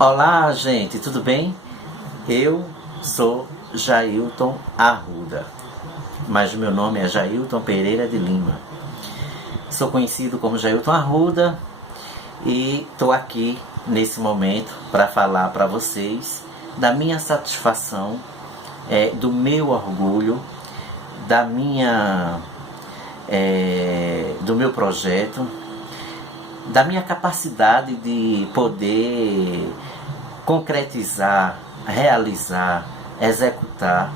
Olá, gente, tudo bem? Eu sou Jailton Arruda, mas meu nome é Jailton Pereira de Lima. Sou conhecido como Jailton Arruda e estou aqui nesse momento para falar para vocês da minha satisfação, do meu orgulho, do meu projeto, da minha capacidade de poder concretizar, realizar, executar,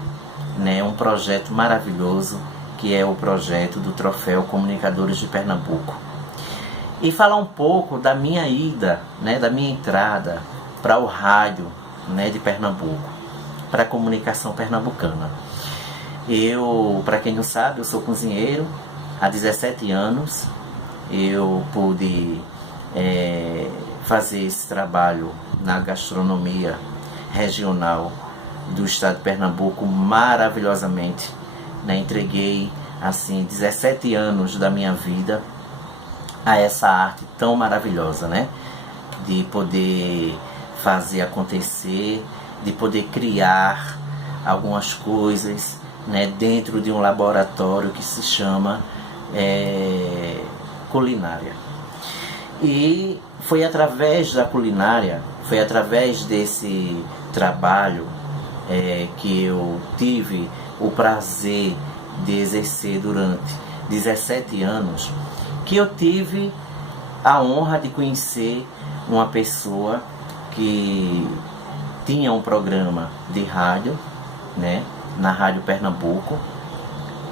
um projeto maravilhoso que é o projeto do Troféu Comunicadores de Pernambuco. E falar um pouco da minha ida, da minha entrada para o rádio de Pernambuco, para a comunicação pernambucana. Eu, para quem não sabe, eu sou cozinheiro há 17 anos. Eu pude fazer esse trabalho na gastronomia regional do estado de Pernambuco maravilhosamente. Entreguei assim 17 anos da minha vida a essa arte tão maravilhosa, de poder fazer acontecer, de poder criar algumas coisas dentro de um laboratório que se chama culinária. E foi através da culinária, foi através desse trabalho que eu tive o prazer de exercer durante 17 anos, que eu tive a honra de conhecer uma pessoa que tinha um programa de rádio, na Rádio Pernambuco,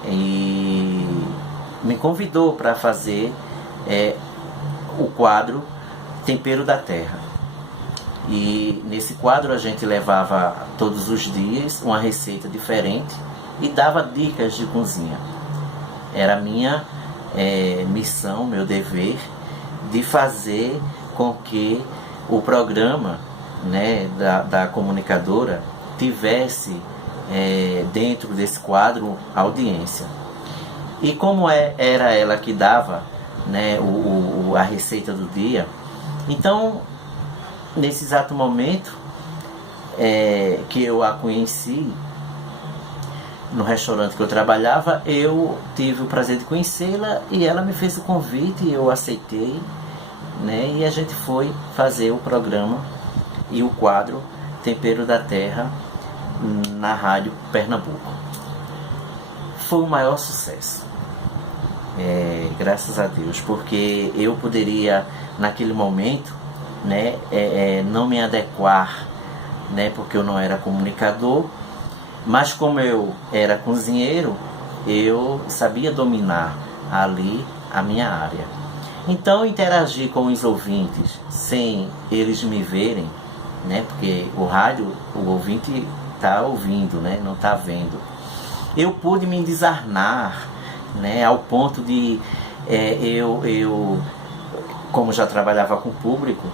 e me convidou para fazer o quadro Tempero da Terra. E nesse quadro a gente levava todos os dias uma receita diferente e dava dicas de cozinha. Era a minha missão, meu dever, de fazer com que o programa da comunicadora tivesse dentro desse quadro audiência. E como era ela que dava a receita do dia, então nesse exato momento que eu a conheci no restaurante que eu trabalhava, eu tive o prazer de conhecê-la e ela me fez o convite e eu aceitei, e a gente foi fazer o programa e o quadro Tempero da Terra na Rádio Pernambuco. Foi o maior sucesso, graças a Deus, porque eu poderia naquele momento não me adequar, porque eu não era comunicador, mas como eu era cozinheiro, eu sabia dominar ali a minha área. Então interagir com os ouvintes sem eles me verem, porque o rádio, o ouvinte está ouvindo, não está vendo. Eu pude me desarnar, ao ponto de eu, como já trabalhava com o público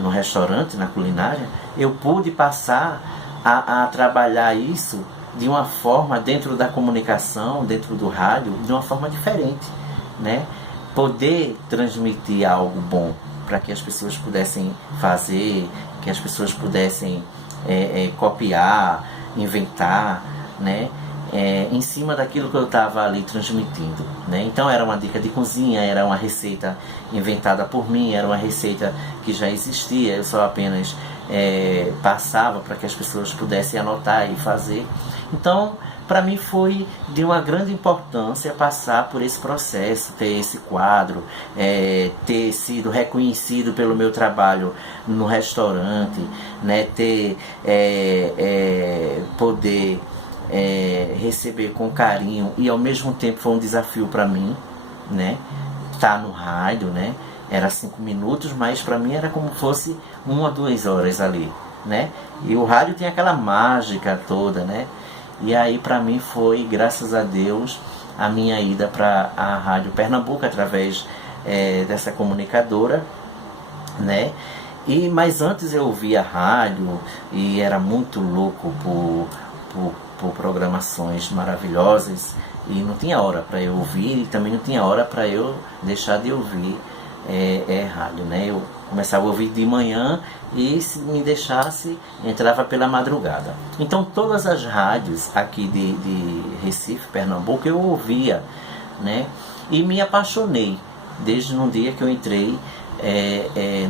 no restaurante, na culinária, eu pude passar a trabalhar isso de uma forma, dentro da comunicação, dentro do rádio, de uma forma diferente, poder transmitir algo bom para que as pessoas pudessem fazer, que as pessoas pudessem copiar, inventar, em cima daquilo que eu estava ali transmitindo, Então era uma dica de cozinha, era uma receita inventada por mim, era uma receita que já existia, eu só apenas passava para que as pessoas pudessem anotar e fazer. Então, para mim foi de uma grande importância passar por esse processo, ter esse quadro, ter sido reconhecido pelo meu trabalho no restaurante, poder receber com carinho, e ao mesmo tempo foi um desafio para mim, estar no rádio, era 5 minutos, mas para mim era como fosse 1 a 2 horas ali, e o rádio tem aquela mágica toda, e aí para mim foi, graças a Deus, a minha ida para a Rádio Pernambuco através dessa comunicadora, mas antes eu ouvia rádio e era muito louco por programações maravilhosas, e não tinha hora para eu ouvir, e também não tinha hora para eu deixar de ouvir rádio, Começava a ouvir de manhã e, se me deixasse, entrava pela madrugada. Então todas as rádios aqui de Recife, Pernambuco, eu ouvia, né? E me apaixonei desde no dia que eu entrei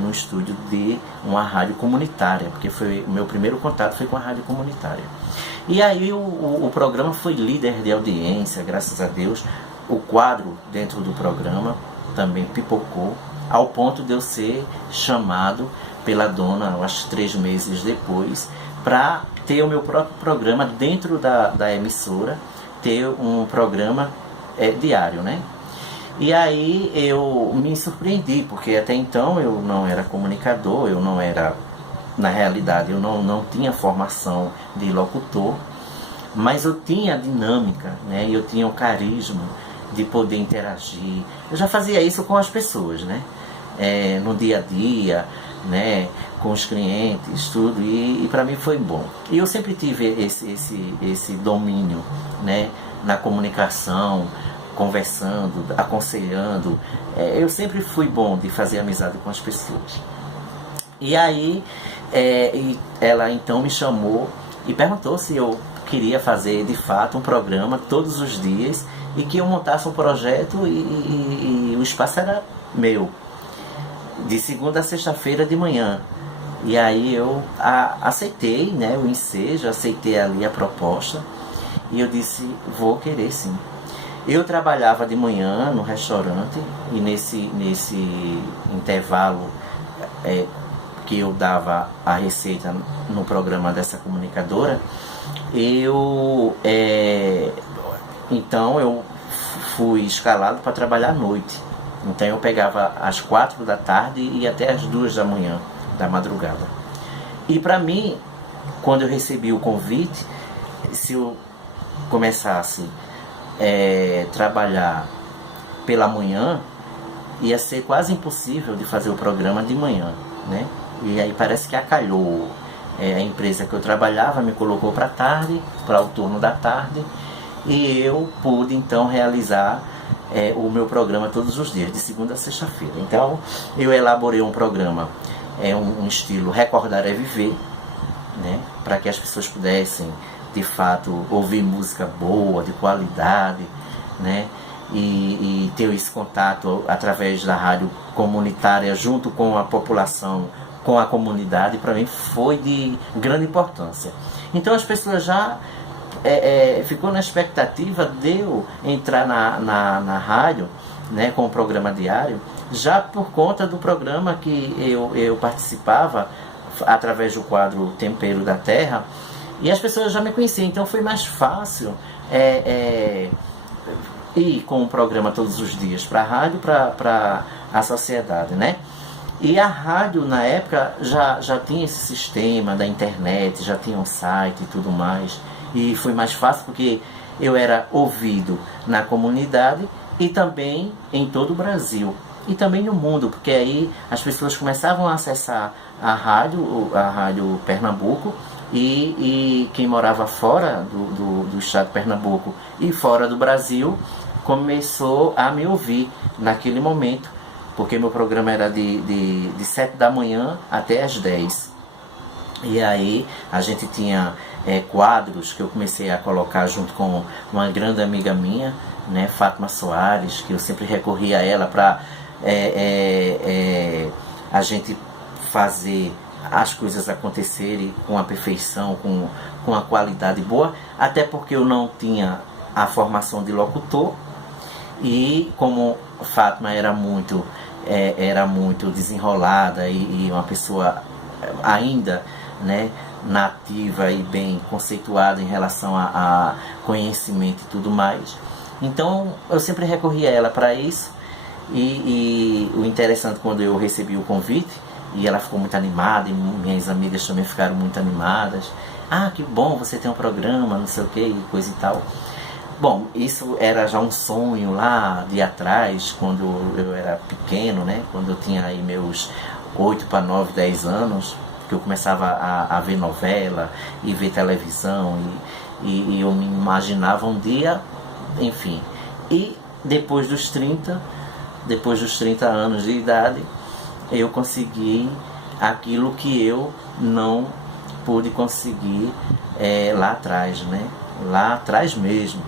no estúdio de uma rádio comunitária, porque foi o meu primeiro contato foi com a rádio comunitária. E aí o programa foi líder de audiência, graças a Deus. O quadro dentro do programa também pipocou, ao ponto de eu ser chamado pela dona, eu acho 3 meses depois, para ter o meu próprio programa dentro da emissora, ter um programa diário, né? E aí eu me surpreendi, porque até então eu não era comunicador, eu não era, na realidade, eu não tinha formação de locutor, mas eu tinha a dinâmica, né? Eu tinha o carisma de poder interagir. Eu já fazia isso com as pessoas, né? No dia a dia, né? Com os clientes, tudo, e para mim foi bom. E eu sempre tive esse domínio, né? Na comunicação, conversando, aconselhando. Eu sempre fui bom de fazer amizade com as pessoas. E aí ela então me chamou e perguntou se eu queria fazer de fato um programa todos os dias e que eu montasse um projeto e o espaço era meu, de segunda a sexta-feira de manhã. E aí eu aceitei, né, o ensejo, aceitei ali a proposta e eu disse, vou querer sim. Eu trabalhava de manhã no restaurante e nesse intervalo que eu dava a receita no programa dessa comunicadora, então eu fui escalado para trabalhar à noite. Então eu pegava às 4 da tarde e ia até às 2 da manhã, da madrugada. E para mim, quando eu recebi o convite, se eu começasse trabalhar pela manhã, ia ser quase impossível de fazer o programa de manhã, né? E aí parece que acalhou. A empresa que eu trabalhava me colocou para tarde, para o turno da tarde, e eu pude então realizar o meu programa todos os dias, de segunda a sexta-feira. Então eu elaborei um programa, um estilo Recordar é Viver, né? Para que as pessoas pudessem de fato ouvir música boa, de qualidade, né? E ter esse contato através da rádio comunitária junto com a população, com a comunidade, para mim foi de grande importância. Então as pessoas já ficou na expectativa de eu entrar na rádio, né, com o programa diário, já por conta do programa que eu participava através do quadro Tempero da Terra, e as pessoas já me conheciam, então foi mais fácil ir com o programa todos os dias para a rádio, para a sociedade, né? E a rádio, na época, já tinha esse sistema da internet, já tinha um site e tudo mais. E foi mais fácil porque eu era ouvido na comunidade e também em todo o Brasil. E também no mundo, porque aí as pessoas começavam a acessar a rádio Pernambuco, e quem morava fora do estado de Pernambuco e fora do Brasil começou a me ouvir naquele momento, porque meu programa era de 7 da manhã até as 10. E aí a gente tinha quadros que eu comecei a colocar junto com uma grande amiga minha, né, Fátima Soares, que eu sempre recorria a ela para a gente fazer as coisas acontecerem com a perfeição, com a qualidade boa, até porque eu não tinha a formação de locutor, e como Fátima era muito desenrolada e uma pessoa ainda, né, nativa e bem conceituada em relação a conhecimento e tudo mais, então eu sempre recorri a ela para isso. E o interessante, quando eu recebi o convite, e ela ficou muito animada, e minhas amigas também ficaram muito animadas. Ah, que bom, você tem um programa, não sei o que, e coisa e tal. Bom, isso era já um sonho lá de atrás, quando eu era pequeno, né? Quando eu tinha aí meus 8 para 9, 10 anos, que eu começava a ver novela e ver televisão, e eu me imaginava um dia, enfim. E depois dos 30 anos de idade, eu consegui aquilo que eu não pude conseguir lá atrás, né? Lá atrás mesmo.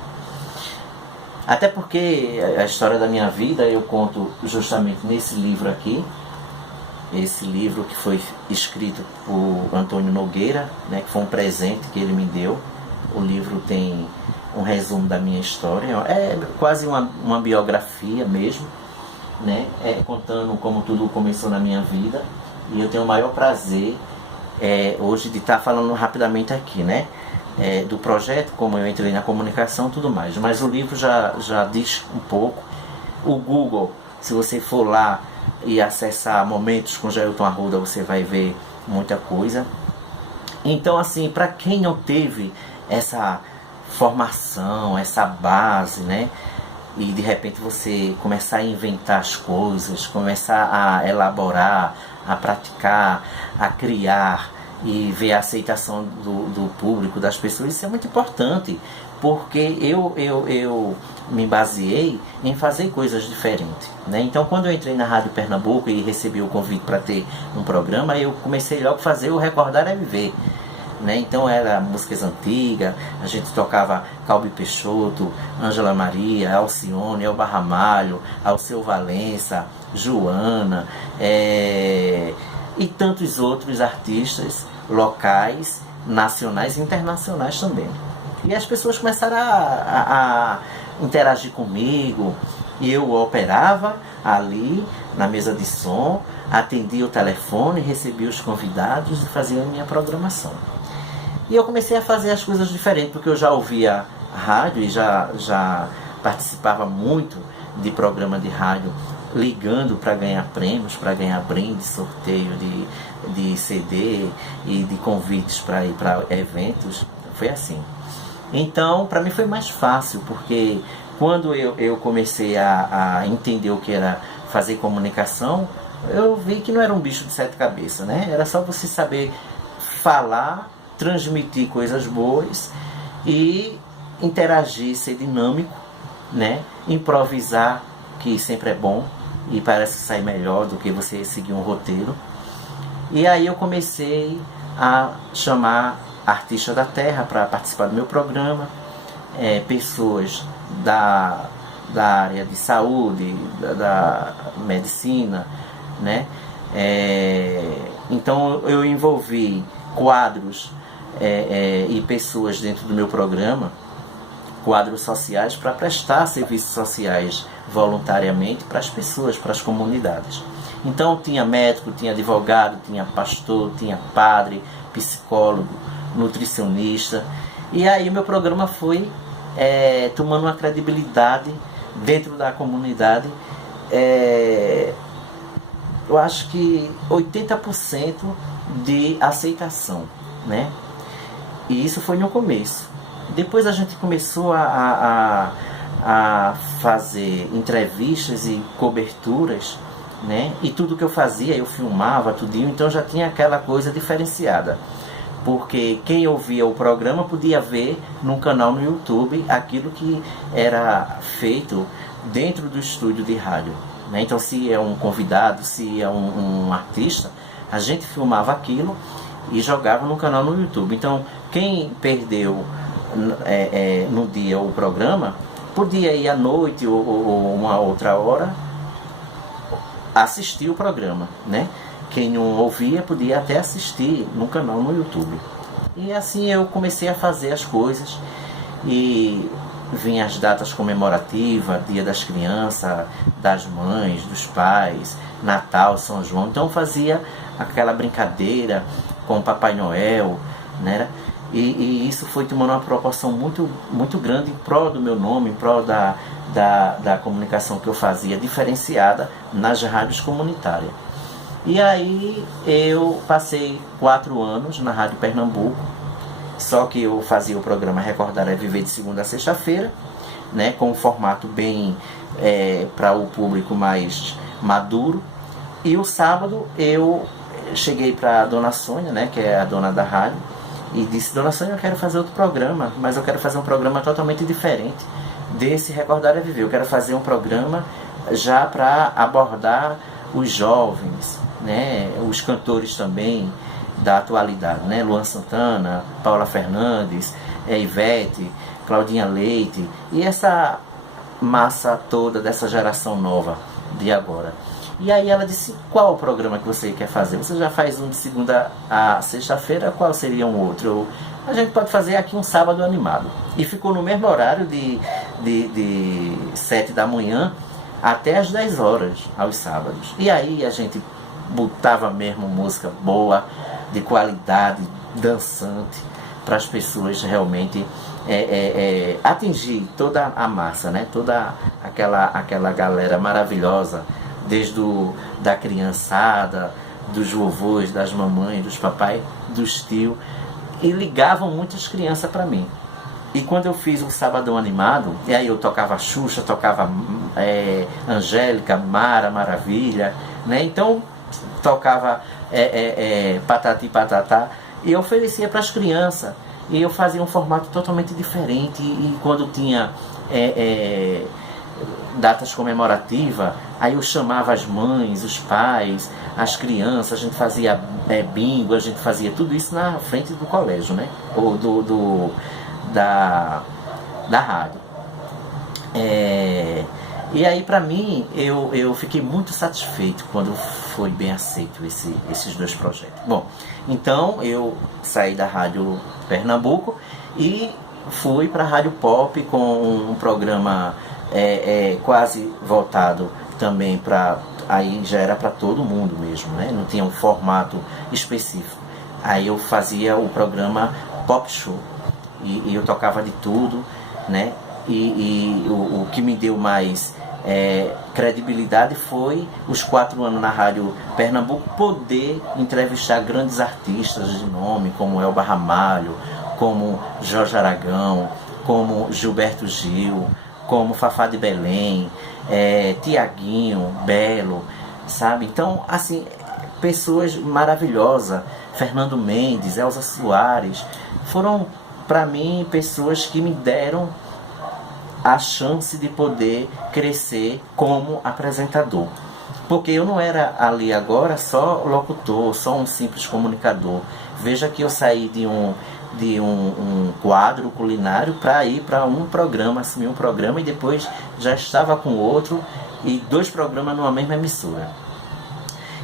Até porque a história da minha vida eu conto justamente nesse livro aqui. Esse livro que foi escrito por Antônio Nogueira, né, que foi um presente que ele me deu. O livro tem um resumo da minha história, é quase uma biografia mesmo, né, contando como tudo começou na minha vida. E eu tenho o maior prazer hoje de estar falando rapidamente aqui, né, do projeto, como eu entrei na comunicação e tudo mais. Mas o livro já diz um pouco. O Google, se você for lá e acessar Momentos com Jailton Arruda, você vai ver muita coisa. Então, assim, para quem não teve essa formação, essa base, né, e de repente você começar a inventar as coisas, começar a elaborar, a praticar, a criar e ver a aceitação do público, das pessoas, isso é muito importante, porque eu me baseei em fazer coisas diferentes, né? Então, quando eu entrei na Rádio Pernambuco e recebi o convite para ter um programa, eu comecei logo a fazer o Recordar é Viver, né? Então, era músicas antigas, a gente tocava Calbi Peixoto, Ângela Maria, Alcione, Elba Ramalho, Alceu Valença, Joana, e tantos outros artistas locais, nacionais e internacionais também. E as pessoas começaram a interagir comigo, e eu operava ali na mesa de som, atendia o telefone, recebia os convidados e fazia a minha programação. E eu comecei a fazer as coisas diferentes, porque eu já ouvia rádio e já participava muito de programa de rádio, ligando para ganhar prêmios, para ganhar brinde, sorteio de CD e de convites para ir para eventos. Foi assim. Então, para mim foi mais fácil, porque quando eu comecei a entender o que era fazer comunicação, eu vi que não era um bicho de sete cabeças, né? Era só você saber falar, transmitir coisas boas e interagir, ser dinâmico, né? Improvisar, que sempre é bom e parece sair melhor do que você seguir um roteiro. E aí eu comecei a chamar artistas da terra para participar do meu programa, pessoas da área de saúde, da medicina, né? Então eu envolvi quadros e pessoas dentro do meu programa, quadros sociais, para prestar serviços sociais voluntariamente para as pessoas, para as comunidades. Então tinha médico, tinha advogado, tinha pastor, tinha padre, psicólogo, nutricionista. E aí o meu programa foi tomando uma credibilidade dentro da comunidade. Eu acho que 80% de aceitação, né? E isso foi no começo. Depois a gente começou a fazer entrevistas e coberturas, né? E tudo que eu fazia, eu filmava tudinho, então já tinha aquela coisa diferenciada. Porque quem ouvia o programa podia ver num canal no YouTube aquilo que era feito dentro do estúdio de rádio, né? Então, se é um convidado, se é um artista, a gente filmava aquilo e jogava no canal no YouTube. Então, quem perdeu no dia o programa, podia ir à noite ou uma outra hora assistir o programa, né? Quem não ouvia podia até assistir no canal no YouTube. E assim eu comecei a fazer as coisas, e vinha as datas comemorativas, Dia das Crianças, das Mães, dos Pais, Natal, São João. Então fazia aquela brincadeira com o Papai Noel, né? E isso foi tomando uma proporção muito, muito grande em prol do meu nome, em prol da comunicação que eu fazia, diferenciada nas rádios comunitárias. E aí eu passei 4 anos na Rádio Pernambuco, só que eu fazia o programa Recordar é Viver de segunda a sexta-feira, né, com um formato bem para o público mais maduro. E o sábado eu cheguei para a Dona Sônia, né, que é a dona da rádio, e disse: Dona Sônia, eu quero fazer outro programa, mas eu quero fazer um programa totalmente diferente desse Recordar é Viver. Eu quero fazer um programa já para abordar os jovens, né? Os cantores também da atualidade, né? Luan Santana, Paula Fernandes, Ivete, Claudinha Leite, e essa massa toda dessa geração nova de agora. E aí ela disse: qual o programa que você quer fazer? Você já faz um de segunda a sexta-feira, qual seria um outro? A gente pode fazer aqui um sábado animado. E ficou no mesmo horário de 7 da manhã até as 10 horas aos sábados. E aí a gente botava mesmo música boa, de qualidade, dançante, para as pessoas realmente atingir toda a massa, né? Toda aquela galera maravilhosa, desde da criançada, dos vovôs, das mamães, dos papai, dos tios, e ligavam muitas crianças para mim. E quando eu fiz o Sabadão Animado, e aí eu tocava Xuxa, tocava Angélica, Mara Maravilha, né? Então tocava Patati Patatá, e eu oferecia para as crianças, e eu fazia um formato totalmente diferente. E quando tinha datas comemorativas, aí eu chamava as mães, os pais, as crianças, a gente fazia bingo, a gente fazia tudo isso na frente do colégio, né? Ou da rádio. E aí, para mim, eu fiquei muito satisfeito quando foi bem aceito esses dois projetos. Bom, então eu saí da Rádio Pernambuco e fui para a Rádio Pop com um programa quase voltado também para... Aí já era para todo mundo mesmo, né? Não tinha um formato específico. Aí eu fazia o programa Pop Show e eu tocava de tudo, né? E o que me deu mais credibilidade foi os 4 anos na Rádio Pernambuco, poder entrevistar grandes artistas de nome, como Elba Ramalho, como Jorge Aragão, como Gilberto Gil, como Fafá de Belém, Tiaguinho, Belo, sabe? Então, assim, pessoas maravilhosas, Fernando Mendes, Elza Soares, foram para mim pessoas que me deram a chance de poder crescer como apresentador. Porque eu não era ali agora só locutor, só um simples comunicador. Veja que eu saí de um quadro culinário para ir para um programa, assumir um programa, e depois já estava com outro, e 2 programas numa mesma emissora.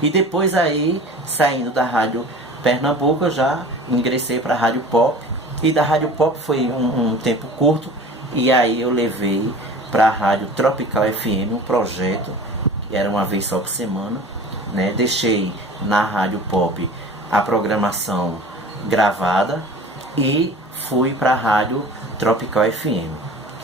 E depois aí, saindo da Rádio Pernambuco, eu já ingressei para a Rádio Pop, e da Rádio Pop foi um tempo curto, e aí eu levei para a Rádio Tropical FM um projeto que era uma vez só por semana, né? Deixei na Rádio Pop a programação gravada e fui para a Rádio Tropical FM,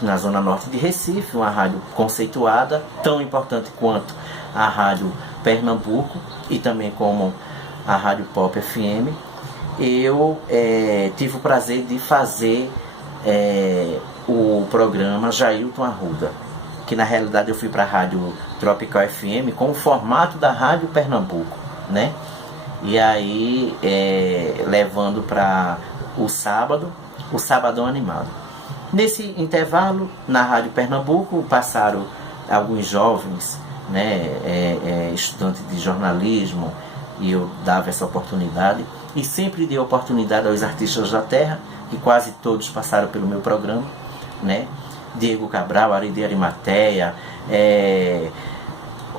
na Zona Norte de Recife, uma rádio conceituada, tão importante quanto a Rádio Pernambuco e também como a Rádio Pop FM. Eu tive o prazer de fazer o programa Jailton Arruda, que na realidade eu fui para a Rádio Tropical FM com o formato da Rádio Pernambuco, né? E aí levando para o Sabadão Animado. Nesse intervalo, na Rádio Pernambuco, passaram alguns jovens, né, estudantes de jornalismo, e eu dava essa oportunidade, e sempre dei oportunidade aos artistas da terra, que quase todos passaram pelo meu programa, né? Diego Cabral, Ari de Arimateia,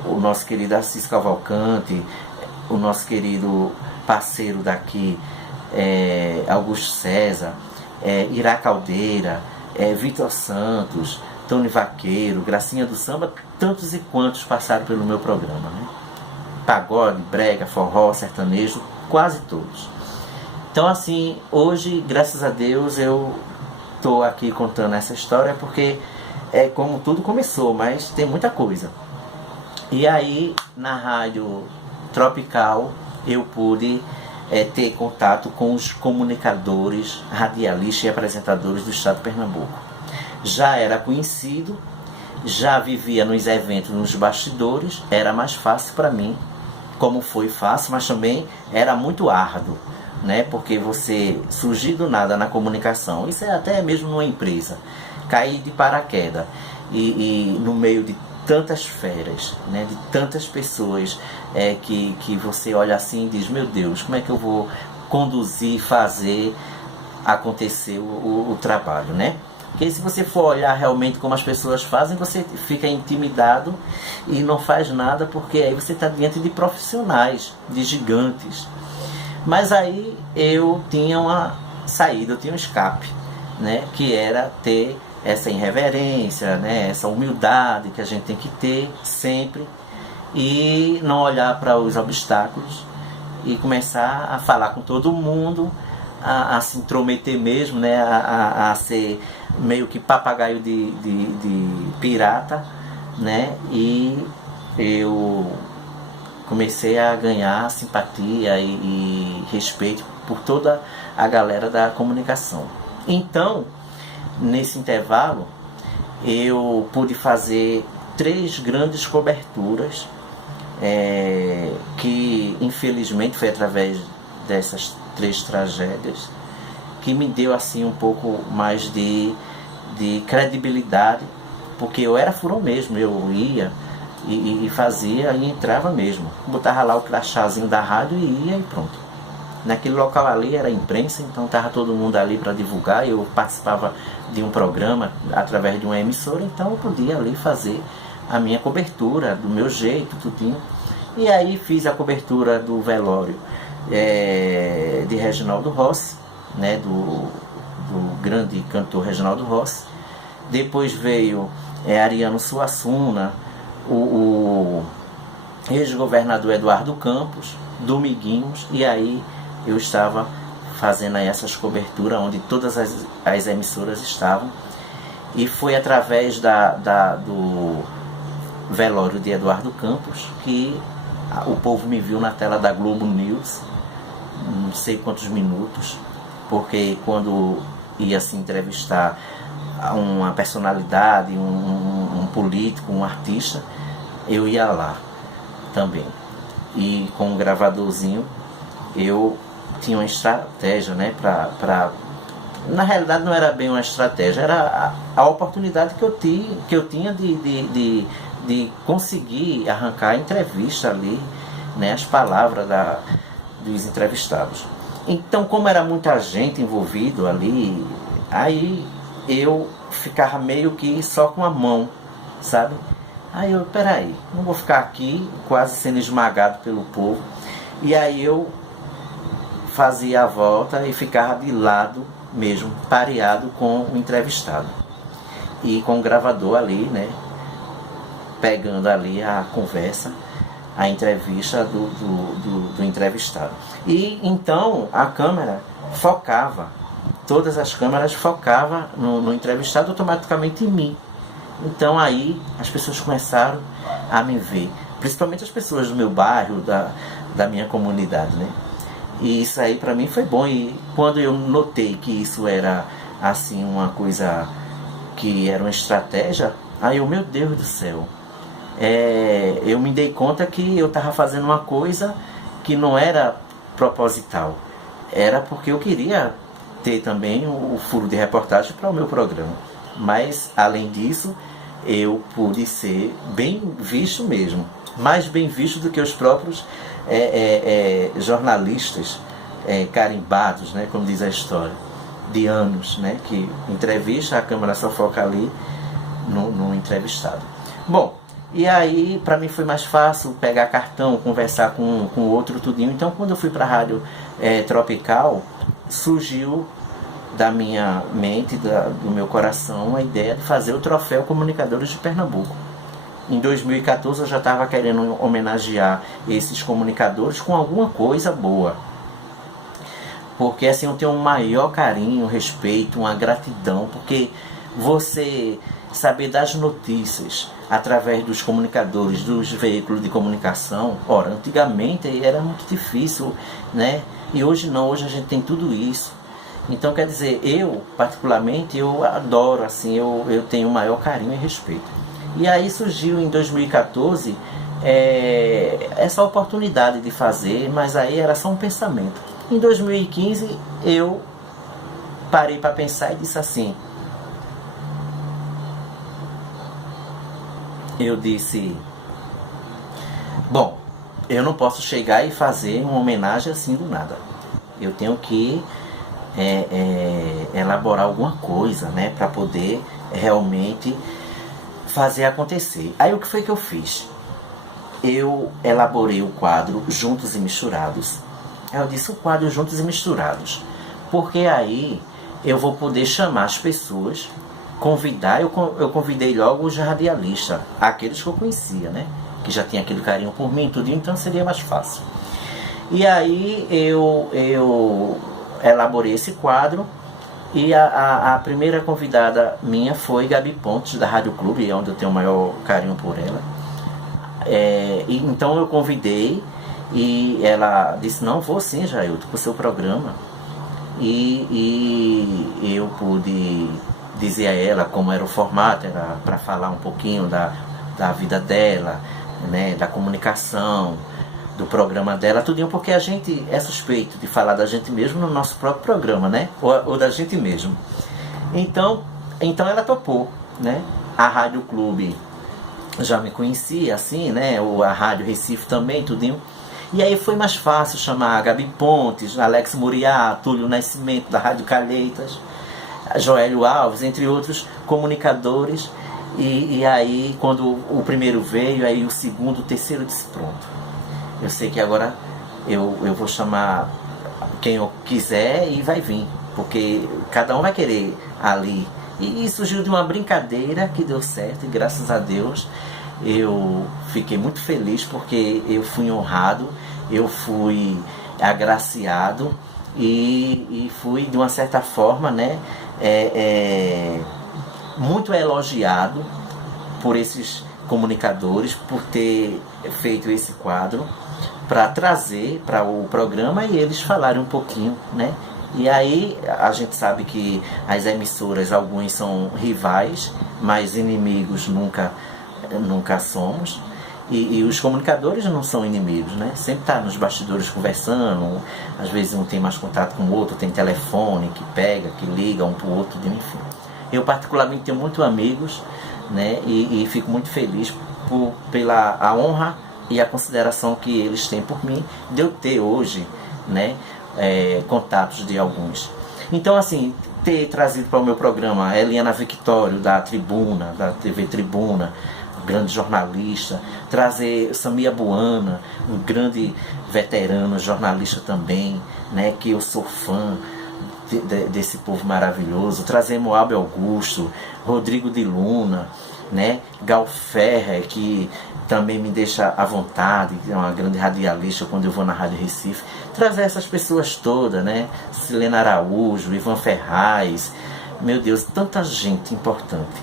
o nosso querido Assis Cavalcante, o nosso querido parceiro daqui, Augusto César, Ira Caldeira, Vitor Santos, Tony Vaqueiro, Gracinha do Samba, tantos e quantos passaram pelo meu programa, né? Pagode, brega, forró, sertanejo, quase todos. Então, assim, hoje, graças a Deus, eu estou aqui contando essa história porque é como tudo começou, mas tem muita coisa. E aí, na Rádio Tropical, eu pude ter contato com os comunicadores, radialistas e apresentadores do estado de Pernambuco. Já era conhecido, já vivia nos eventos, nos bastidores, era mais fácil para mim, como foi fácil, mas também era muito árduo, né? Porque você surgir do nada na comunicação, isso é até mesmo numa empresa, cair de paraquedas e no meio de tantas feras, né? De tantas pessoas que você olha assim e diz, meu Deus, como é que eu vou conduzir, fazer acontecer o trabalho, né? Porque se você for olhar realmente como as pessoas fazem, você fica intimidado e não faz nada, porque aí você está diante de profissionais, de gigantes. Mas aí eu tinha uma saída, eu tinha um escape, né? Que era ter essa irreverência, né? Essa humildade que a gente tem que ter sempre e não olhar para os obstáculos e começar a falar com todo mundo, a se intrometer mesmo, né? A ser meio que papagaio de pirata, né? E eu comecei a ganhar simpatia e respeito por toda a galera da comunicação. Então, nesse intervalo, eu pude fazer 3 grandes coberturas, que infelizmente foi através dessas 3 tragédias que me deu assim um pouco mais de credibilidade, porque eu era furão mesmo, eu ia e fazia e entrava mesmo, botava lá o crachazinho da rádio e ia e pronto. Naquele local ali era imprensa, então estava todo mundo ali para divulgar, eu participava de um programa através de uma emissora, então eu podia ali fazer a minha cobertura do meu jeito, tudinho. E aí fiz a cobertura do velório de Reginaldo Rossi, né, do grande cantor Reginaldo Rossi. Depois veio Ariano Suassuna, o ex-governador Eduardo Campos, Dominguinhos, e aí eu estava fazendo aí essas coberturas onde todas as emissoras estavam, e foi através do velório de Eduardo Campos que o povo me viu na tela da Globo News, não sei quantos minutos, porque quando ia se entrevistar uma personalidade, um político, um artista, eu ia lá também. E com um gravadorzinho eu tinha uma estratégia, né, na realidade não era bem uma estratégia, era a oportunidade que eu tinha de conseguir arrancar a entrevista ali, né, as palavras dos entrevistados. Então, como era muita gente envolvido ali, aí eu ficava meio que só com a mão, sabe? Aí eu, peraí, não vou ficar aqui quase sendo esmagado pelo povo. E aí eu fazia a volta e ficava de lado mesmo, pareado com o entrevistado. E com o gravador ali, né, pegando ali a conversa, a entrevista do entrevistado. E então a câmera focava, todas as câmeras focavam no entrevistado, automaticamente em mim. Então aí as pessoas começaram a me ver, principalmente as pessoas do meu bairro, da minha comunidade, né? E isso aí para mim foi bom. E quando eu notei que isso era assim uma coisa que era uma estratégia, aí eu, meu Deus do céu, eu me dei conta que eu estava fazendo uma coisa que não era proposital, era porque eu queria ter também o furo de reportagem para o meu programa. Mas além disso, eu pude ser bem visto mesmo, mais bem visto do que os próprios jornalistas carimbados, né, como diz a história, de anos, né, que entrevista, a câmera só foca ali no entrevistado. Bom, e aí para mim foi mais fácil pegar cartão, conversar com o outro tudinho. Então quando eu fui para a Rádio Tropical, surgiu da minha mente, do meu coração, a ideia de fazer o Troféu Comunicadores de Pernambuco. Em 2014 eu já estava querendo homenagear esses comunicadores com alguma coisa boa, porque assim eu tenho um maior carinho, respeito, uma gratidão, porque você saber das notícias através dos comunicadores, dos veículos de comunicação, ora, antigamente era muito difícil, né? E hoje não, hoje a gente tem tudo isso. Então, quer dizer, eu, particularmente, eu adoro, assim, eu tenho o maior carinho e respeito. E aí surgiu em 2014 essa oportunidade de fazer, mas aí era só um pensamento. Em 2015 eu parei para pensar e disse assim: eu disse, bom, eu não posso chegar e fazer uma homenagem assim do nada. Eu tenho que elaborar alguma coisa, né, para poder realmente fazer acontecer. Aí o que foi que eu fiz? Eu elaborei o quadro Juntos e Misturados. Eu disse o quadro Juntos e Misturados, porque aí eu vou poder chamar as pessoas, convidar. Eu convidei logo os radialistas, aqueles que eu conhecia, né, que já tinha aquele carinho por mim e tudo, então seria mais fácil. E aí eu elaborei esse quadro, e a primeira convidada minha foi Gabi Pontes, da Rádio Clube, onde eu tenho o maior carinho por ela. E então eu convidei, e ela disse, não, vou sim, Jailton, para o seu programa. E eu pude dizer a ela como era o formato, era para falar um pouquinho da vida dela, né, da comunicação, do programa dela, tudinho, porque a gente é suspeito de falar da gente mesmo no nosso próprio programa, né? Ou da gente mesmo. Então ela topou, né? A Rádio Clube já me conhecia, assim, né? A Rádio Recife também, tudinho. E aí foi mais fácil chamar a Gabi Pontes, Alex Muriá, Túlio Nascimento, da Rádio Calheitas, Joélio Alves, entre outros comunicadores. E aí, quando o primeiro veio, aí o segundo, o terceiro, disse, pronto. Eu sei que agora eu vou chamar quem eu quiser e vai vir, porque cada um vai querer ali. E surgiu de uma brincadeira que deu certo, e graças a Deus eu fiquei muito feliz, porque eu fui honrado, eu fui agraciado e fui, de uma certa forma, né, muito elogiado por esses comunicadores, por ter feito esse quadro para trazer para o programa e eles falarem um pouquinho, né? E aí a gente sabe que as emissoras, alguns são rivais, mas inimigos nunca somos. E os comunicadores não são inimigos, né? Sempre tá nos bastidores conversando, às vezes um tem mais contato com o outro, tem telefone que pega, que liga um pro outro, enfim. Eu particularmente tenho muitos amigos, né? E fico muito feliz pela a honra e a consideração que eles têm por mim, de eu ter hoje, né, contatos de alguns. Então, assim, ter trazido para o meu programa a Eliana Victório, da Tribuna, da TV Tribuna, grande jornalista, trazer Samia Buana, um grande veterano, jornalista também, né, que eu sou fã desse povo maravilhoso, trazer Moab Augusto, Rodrigo de Luna, né, Gal Ferrer, que também me deixa à vontade, é uma grande radialista quando eu vou na Rádio Recife, trazer essas pessoas todas, né, Silena Araújo, Ivan Ferraz, meu Deus, tanta gente importante,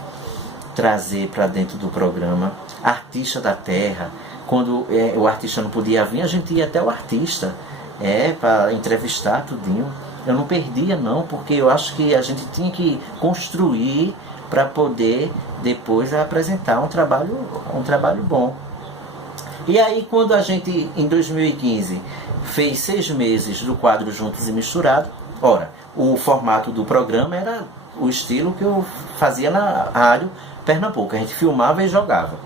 trazer para dentro do programa, artista da terra, quando o artista não podia vir, a gente ia até o artista, para entrevistar tudinho. Eu não perdia não, porque eu acho que a gente tinha que construir para poder depois apresentar um trabalho bom. E aí, quando a gente, em 2015, fez 6 meses do quadro Juntos e Misturados, ora, o formato do programa era o estilo que eu fazia na Rádio Pernambuco, a gente filmava e jogava,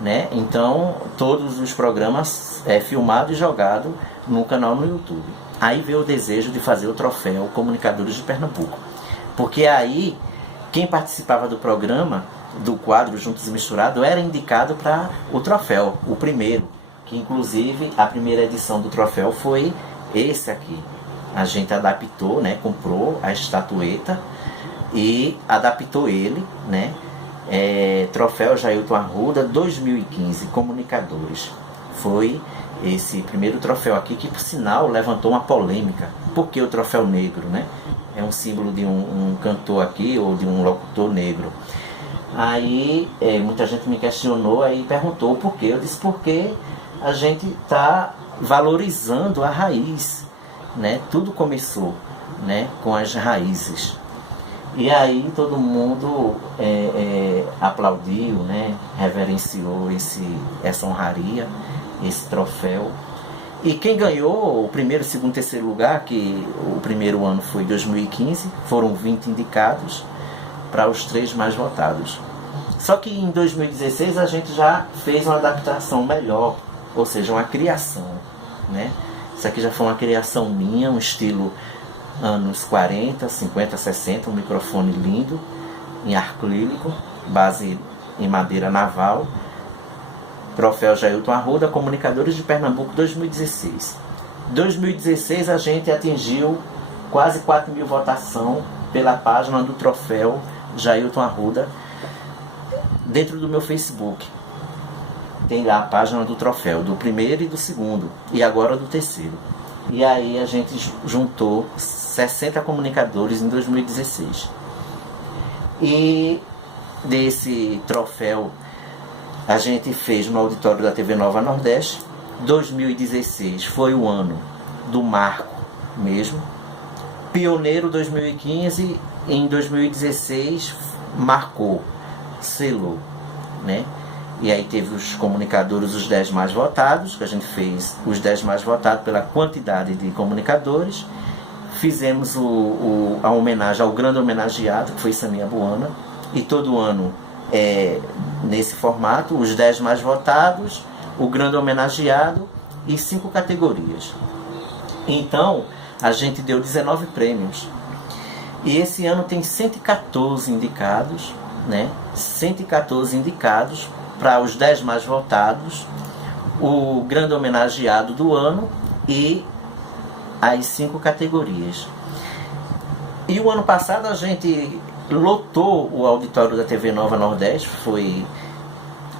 né? Então, todos os programas filmados e jogados no canal no YouTube. Aí veio o desejo de fazer o troféu Comunicadores de Pernambuco, porque aí quem participava do programa, do quadro Juntos e Misturados, era indicado para o troféu, o primeiro, que inclusive a primeira edição do troféu foi esse aqui. A gente adaptou, né, comprou a estatueta e adaptou ele, né, troféu Jailton Arruda 2015, Comunicadores. Foi esse primeiro troféu aqui, que por sinal levantou uma polêmica. Por que o troféu negro, né? É um símbolo de um cantor aqui, ou de um locutor negro. Aí muita gente me questionou, aí perguntou por quê. Eu disse porque a gente está valorizando a raiz, né? Tudo começou, né, com as raízes. E aí todo mundo aplaudiu, né, reverenciou essa honraria, esse troféu. E quem ganhou o primeiro, segundo, terceiro lugar, que o primeiro ano foi 2015, foram 20 indicados para os 3 mais votados. Só que em 2016 a gente já fez uma adaptação melhor, ou seja, uma criação, né? Isso aqui já foi uma criação minha, um estilo anos 40, 50, 60, um microfone lindo, em acrílico, base em madeira naval. Troféu Jailton Arruda, Comunicadores de Pernambuco 2016. 2016 a gente atingiu quase 4.000 votações pela página do Troféu Jailton Arruda dentro do meu Facebook. Tem lá a página do troféu, do primeiro e do segundo, e agora do terceiro. E aí a gente juntou 60 comunicadores em 2016. E desse troféu a gente fez no auditório da TV Nova Nordeste. 2016 foi o ano do marco mesmo. Pioneiro 2015, em 2016 marcou, selou, né? E aí teve os comunicadores, os 10 mais votados, que a gente fez os 10 mais votados pela quantidade de comunicadores. Fizemos a homenagem ao grande homenageado, que foi Samia Buana. E todo ano nesse formato, os 10 mais votados, o grande homenageado e 5 categorias. Então, a gente deu 19 prêmios. E esse ano tem 114 indicados, né? 114 indicados para os 10 mais votados, o grande homenageado do ano e as 5 categorias. E o ano passado a gente lotou o auditório da TV Nova Nordeste, foi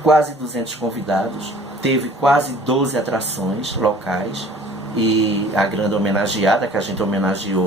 quase 200 convidados, teve quase 12 atrações locais e a grande homenageada que a gente homenageou